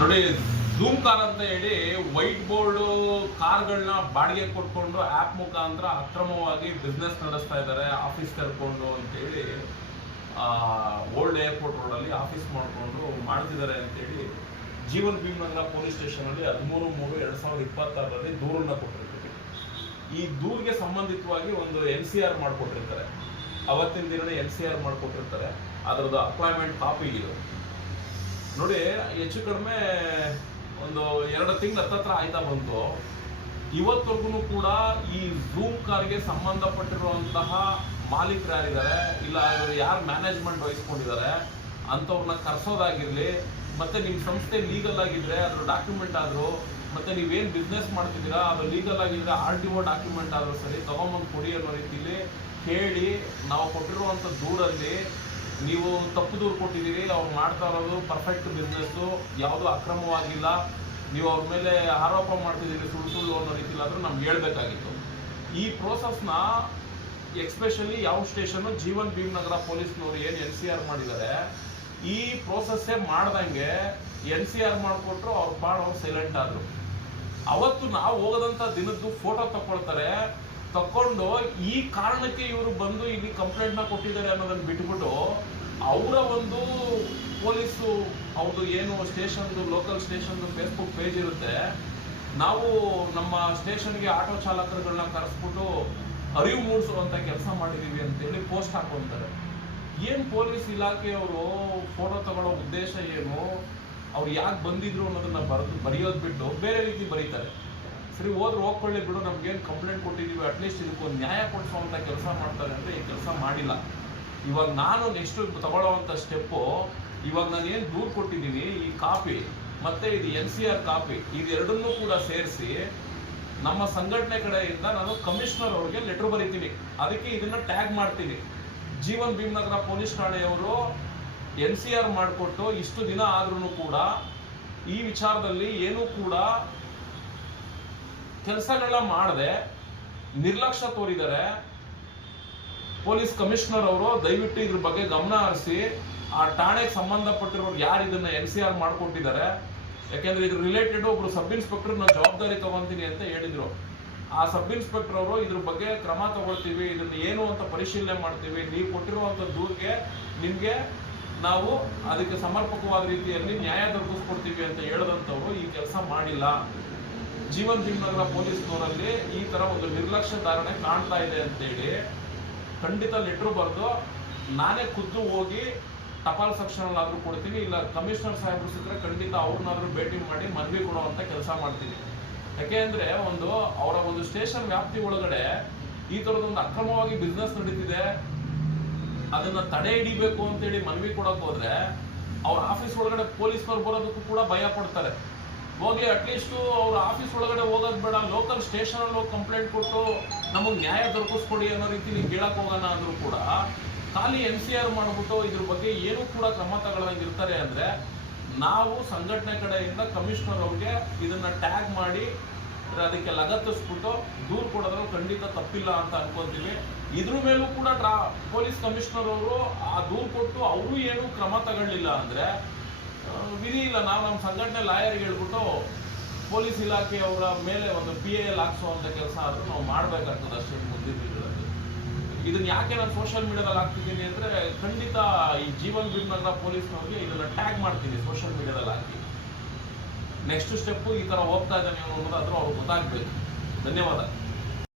ನೋಡಿ, zoom car ಅಂತ ಹೇಳಿ ವೈಟ್ ಬೋರ್ಡ್ ಕಾರ್ಗಳನ್ನ ಬಾಡಿಗೆ ಕೊಟ್ಕೊಂಡು ಆಪ್ ಮುಖಾಂತರ ಅಕ್ರಮವಾಗಿ ಬಿಸ್ನೆಸ್ ನಡೆಸ್ತಾ ಇದ್ದಾರೆ. ಆಫೀಸ್ ಕರ್ಕೊಂಡು ಅಂತೇಳಿ ಓಲ್ಡ್ ಏರ್ಪೋರ್ಟ್ ರೋಡಲ್ಲಿ ಆಫೀಸ್ ಮಾಡಿಕೊಂಡು ಮಾಡ್ತಿದ್ದಾರೆ ಅಂತೇಳಿ ಜೀವನ್ ಭೀಮನಗರ ಪೊಲೀಸ್ ಸ್ಟೇಷನಲ್ಲಿ 13/3/2026 ದೂರನ್ನ ಕೊಟ್ಟಿರ್ತೀವಿ. ಈ ದೂರಿಗೆ ಸಂಬಂಧಿತವಾಗಿ ಒಂದು NCR ಮಾಡಿಕೊಟ್ಟಿರ್ತಾರೆ. ಅವತ್ತಿನ ದಿನನೇ NCR ಮಾಡಿಕೊಟ್ಟಿರ್ತಾರೆ. ಅದರದ್ದು ಅಪಾಯಿಂಟ್ಮೆಂಟ್ ಕಾಪಿ ಇದು ನೋಡಿ. ಹೆಚ್ಚು ಕಡಿಮೆ ಒಂದು 2 ತಿಂಗಳು ಹತ್ತತ್ರ ಆಯ್ತಾ ಬಂತು. ಇವತ್ತವರೆಗೂ ಕೂಡ ಈ ಝೂಮ್ ಕಾರ್ಗೆ ಸಂಬಂಧಪಟ್ಟಿರುವಂತಹ ಮಾಲೀಕರು ಯಾರಿದ್ದಾರೆ, ಇಲ್ಲ ಯಾರು ಮ್ಯಾನೇಜ್ಮೆಂಟ್ ವಹಿಸ್ಕೊಂಡಿದ್ದಾರೆ ಅಂಥವ್ರನ್ನ ಕರೆಸೋದಾಗಿರ್ಲಿ, ಮತ್ತೆ ನಿಮ್ಮ ಸಂಸ್ಥೆ ಲೀಗಲ್ ಆಗಿದ್ರೆ ಅದ್ರ ಡಾಕ್ಯುಮೆಂಟ್ ಆದರೂ, ಮತ್ತೆ ನೀವೇನು ಬಿಸ್ನೆಸ್ ಮಾಡ್ತಿದ್ದೀರಾ ಅದು ಲೀಗಲ್ ಆಗಿದ್ರೆ RTO ಡಾಕ್ಯುಮೆಂಟ್ ಆದರೂ ಸರಿ ತಗೊಂಬಂದು ಕೊಡಿ ಅನ್ನೋ ರೀತಿಲಿ ಹೇಳಿ, ನಾವು ಕೊಟ್ಟಿರುವಂಥ ದೂರಲ್ಲಿ ನೀವು ತಪ್ಪು ದೂರು ಕೊಟ್ಟಿದ್ದೀರಿ, ಅವ್ರು ಮಾಡ್ತಾ ಇರೋದು ಪರ್ಫೆಕ್ಟ್ ಬಿಸ್ನೆಸ್ಸು, ಯಾವುದೂ ಅಕ್ರಮವಾಗಿಲ್ಲ, ನೀವು ಅವ್ರ ಮೇಲೆ ಆರೋಪ ಮಾಡ್ತಿದ್ದೀರಿ ಸುಳ್ಳು ಅನ್ನೋ ರೀತಿಲಿ ಆದರೂ ನಮ್ಗೆ ಹೇಳ್ಬೇಕಾಗಿತ್ತು. ಈ ಪ್ರೋಸೆಸ್ನ ಎಕ್ಸ್ಪೆಷಲಿ ಯಾವ ಸ್ಟೇಷನ್ನು ಜೀವನ್ ಭೀಮನಗರ ಪೊಲೀಸ್ನವರು ಏನು NCR ಮಾಡಿದ್ದಾರೆ, ಈ ಪ್ರೋಸೆಸ್ಸೇ ಮಾಡ್ದಂಗೆ NCR ಮಾಡಿಕೊಟ್ರು. ಅವ್ರ ಪಾಡು ಅವ್ರು ಸೈಲೆಂಟ್ ಆದರು. ಅವತ್ತು ನಾವು ಹೋಗದಂಥ ದಿನದ್ದು ಫೋಟೋ ತಗೊಳ್ತಾರೆ. ತಕೊಂಡು ಈ ಕಾರಣಕ್ಕೆ ಇವರು ಬಂದು ಇಲ್ಲಿ ಕಂಪ್ಲೇಂಟ್ನ ಕೊಟ್ಟಿದ್ದಾರೆ ಅನ್ನೋದನ್ನು ಬಿಟ್ಬಿಟ್ಟು ಅವರ ಒಂದು ಪೊಲೀಸು ಅವ್ರದ್ದು ಏನು ಸ್ಟೇಷನ್ದು ಲೋಕಲ್ ಸ್ಟೇಷನ್ದು ಫೇಸ್ಬುಕ್ ಪೇಜ್ ಇರುತ್ತೆ, ನಾವು ನಮ್ಮ ಸ್ಟೇಷನ್ಗೆ ಆಟೋ ಚಾಲಕರುಗಳನ್ನ ಕರೆಸ್ಬಿಟ್ಟು ಅರಿವು ಮೂಡಿಸುವಂಥ ಕೆಲಸ ಮಾಡಿದ್ದೀವಿ ಅಂತೇಳಿ ಪೋಸ್ಟ್ ಹಾಕೊಂತಾರೆ. ಏನು ಪೊಲೀಸ್ ಇಲಾಖೆಯವರು ಫೋಟೋ ತಗೊಳ್ಳೋ ಉದ್ದೇಶ ಏನು, ಅವ್ರು ಯಾಕೆ ಬಂದಿದ್ರು ಅನ್ನೋದನ್ನ ಬರೆಯೋದು ಬಿಟ್ಟು ಬೇರೆ ರೀತಿ ಬರೀತಾರೆ. ಸರಿ, ಹೋದ್ರೆ ಹೋಗ್ಕೊಳ್ಳಿ ಬಿಡು, ನಮ್ಗೇನು ಕಂಪ್ಲೇಂಟ್ ಕೊಟ್ಟಿದ್ದೀವಿ ಅಟ್ಲೀಸ್ಟ್ ಇದಕ್ಕೊಂದು ನ್ಯಾಯ ಕೊಡಿಸುವಂಥ ಕೆಲಸ ಮಾಡ್ತಾರೆ ಅಂತ ಈ ಕೆಲಸ ಮಾಡಿಲ್ಲ. ಇವಾಗ ನಾನು ನೆಕ್ಸ್ಟ್ ತಗೊಳ್ಳೋವಂಥ ಸ್ಟೆಪ್ಪು, ಇವಾಗ ನಾನು ಏನು ದೂರು ಕೊಟ್ಟಿದ್ದೀನಿ ಈ ಕಾಪಿ ಮತ್ತು ಇದು NCR ಕಾಪಿ, ಇದೆರಡನ್ನೂ ಕೂಡ ಸೇರಿಸಿ ನಮ್ಮ ಸಂಘಟನೆ ಕಡೆಯಿಂದ ನಾನು ಕಮಿಷನರ್ ಅವ್ರಿಗೆ ಲೆಟ್ರ್ ಬರೀತೀನಿ. ಅದಕ್ಕೆ ಇದನ್ನು ಟ್ಯಾಗ್ ಮಾಡ್ತೀನಿ. ಜೀವನ್ ಭೀಮನಗರ ಪೊಲೀಸ್ ಠಾಣೆಯವರು NCR ಮಾಡಿಕೊಟ್ಟು ಇಷ್ಟು ದಿನ ಆದ್ರೂ ಕೂಡ ಈ ವಿಚಾರದಲ್ಲಿ ಏನೂ ಕೂಡ ಕೆಲಸಗಳನ್ನ ಮಾಡದೆ ನಿರ್ಲಕ್ಷ್ಯ ತೋರಿದ್ದಾರೆ. ಪೊಲೀಸ್ ಕಮಿಷನರ್ ಅವರು ದಯವಿಟ್ಟು ಇದ್ರ ಬಗ್ಗೆ ಗಮನ ಹರಿಸಿ ಆ ಠಾಣೆಗೆ ಸಂಬಂಧಪಟ್ಟಿರೋರು ಯಾರು ಇದನ್ನ NCR ಮಾಡಿಕೊಟ್ಟಿದ್ದಾರೆ, ಯಾಕೆಂದ್ರೆ ಇದ್ರ ರಿಲೇಟೆಡ್ ಒಬ್ರು ಸಬ್ ಇನ್ಸ್ಪೆಕ್ಟರ್ ನಾನು ಜವಾಬ್ದಾರಿ ತಗೊಂತೀನಿ ಅಂತ ಹೇಳಿದ್ರು. ಆ ಸಬ್ ಇನ್ಸ್ಪೆಕ್ಟರ್ ಅವರು ಇದ್ರ ಬಗ್ಗೆ ಕ್ರಮ ತಗೊಳ್ತೀವಿ, ಇದನ್ನ ಏನು ಅಂತ ಪರಿಶೀಲನೆ ಮಾಡ್ತೀವಿ, ನೀವು ಕೊಟ್ಟಿರುವಂತ ದೂರಿಗೆ ನಿಮ್ಗೆ ನಾವು ಅದಕ್ಕೆ ಸಮರ್ಪಕವಾದ ರೀತಿಯಲ್ಲಿ ನ್ಯಾಯ ದೊರಕಿಸ್ಕೊಡ್ತೀವಿ ಅಂತ ಹೇಳದಂತವ್ರು ಈ ಕೆಲಸ ಮಾಡಿಲ್ಲ. ಜೀವನ್ ಭೀಮನಗರ ಪೊಲೀಸ್ನವರಲ್ಲಿ ಈ ತರ ಒಂದು ನಿರ್ಲಕ್ಷ್ಯ ಧಾರಣೆ ಕಾಣ್ತಾ ಇದೆ ಅಂತೇಳಿ ಖಂಡಿತ ಲೆಟ್ರು ಬರೆದು ನಾನೇ ಖುದ್ದು ಹೋಗಿ ಟಪಾಲ್ ಸೆಕ್ಷನ್ ಆದ್ರೂ ಕೊಡ್ತೀನಿ, ಇಲ್ಲ ಕಮಿಷನರ್ ಸಾಹೇಬರು ಸಿಕ್ಕರೆ ಖಂಡಿತ ಅವ್ರನ್ನಾದ್ರೂ ಭೇಟಿ ಮಾಡಿ ಮನವಿ ಕೊಡುವಂತ ಕೆಲಸ ಮಾಡ್ತೀನಿ. ಯಾಕೆಂದ್ರೆ ಅವರ ಒಂದು ಸ್ಟೇಷನ್ ವ್ಯಾಪ್ತಿ ಒಳಗಡೆ ಈ ತರದೊಂದು ಅಕ್ರಮವಾಗಿ ಬಿಸ್ನೆಸ್ ನಡೀತಿದೆ, ಅದನ್ನ ತಡೆ ಹಿಡಿಬೇಕು ಅಂತೇಳಿ ಮನವಿ ಕೊಡಕ್ ಹೋದ್ರೆ ಅವ್ರ ಆಫೀಸ್ ಒಳಗಡೆ ಪೊಲೀಸ್ನವ್ರು ಬರೋದಕ್ಕೂ ಕೂಡ ಭಯ ಪಡ್ತಾರೆ. ಹೋಗಿ ಅಟ್ಲೀಸ್ಟ್ ಅವ್ರ ಆಫೀಸ್ ಒಳಗಡೆ ಹೋಗೋದು ಬೇಡ, ಲೋಕಲ್ ಸ್ಟೇಷನ್ ಅಲ್ಲಿ ಹೋಗಿ ಕಂಪ್ಲೇಂಟ್ ಕೊಟ್ಟು ನಮಗೆ ನ್ಯಾಯ ದೊರಕಿಸ್ಕೊಡಿ ಅನ್ನೋ ರೀತಿ ಕೇಳಕ್ ಹೋಗೋಣ ಅಂದ್ರೂ ಕೂಡ ಖಾಲಿ NCR ಮಾಡ್ಬಿಟ್ಟು ಇದ್ರ ಬಗ್ಗೆ ಏನೂ ಕೂಡ ಕ್ರಮ ತಗೊಳ್ಳಂಗೆ ಇರ್ತಾರೆ. ಅಂದ್ರೆ ನಾವು ಸಂಘಟನೆ ಕಡೆಯಿಂದ ಕಮಿಷನರ್ ಅವ್ರಿಗೆ ಇದನ್ನ ಟ್ಯಾಗ್ ಮಾಡಿ ಅದಕ್ಕೆ ಲಗತ್ತಿಸ್ಬಿಟ್ಟು ದೂರು ಕೊಡೋದ್ರಲ್ಲಿ ಖಂಡಿತ ತಪ್ಪಿಲ್ಲ ಅಂತ ಅನ್ಕೊಂತೀವಿ. ಇದ್ರ ಮೇಲೂ ಕೂಡ ಪೊಲೀಸ್ ಕಮಿಷನರ್ ಅವರು ಆ ದೂರು ಕೊಟ್ಟು ಅವರು ಏನೂ ಕ್ರಮ ತಗೊಳ್ಳಿಲ್ಲ ಅಂದ್ರೆ ವಿಧಿ ಇಲ್ಲ. ನಾವು ನಮ್ಮ ಸಂಘಟನೆ ಲಾಯರ್ಗೆ ಹೇಳ್ಬಿಟ್ಟು ಪೊಲೀಸ್ ಇಲಾಖೆಯವರ ಮೇಲೆ ಒಂದು PAL ಹಾಕ್ಸುವಂತ ಕೆಲಸ ಆದ್ರೂ ನಾವು ಮಾಡ್ಬೇಕಾಗ್ತದೆ ಅಷ್ಟೇ ಮುಂದಿನ ದಿನಗಳಲ್ಲಿ. ಇದನ್ನ ಯಾಕೆ ನಾನು ಸೋಷಿಯಲ್ ಮೀಡಿಯಾದಲ್ಲಿ ಹಾಕ್ತಿದ್ದೀನಿ ಅಂದ್ರೆ ಖಂಡಿತ ಈ ಜೀವನ್ ಭೀಮನಗರ ಪೊಲೀಸ್ನವ್ರಿಗೆ ಇದನ್ನ ಟ್ಯಾಗ್ ಮಾಡ್ತೀನಿ ಸೋಷಿಯಲ್ ಮೀಡಿಯಾದಲ್ಲಿ ಹಾಕಿ. ನೆಕ್ಸ್ಟ್ ಸ್ಟೆಪ್ ಈ ತರ ಹೋಗ್ತಾ ಇದ್ದಾನೆ ಅನ್ನೋದಾದ್ರೂ ಅವ್ರಿಗೆ ಗೊತ್ತಾಗ್ಬೇಕು. ಧನ್ಯವಾದ.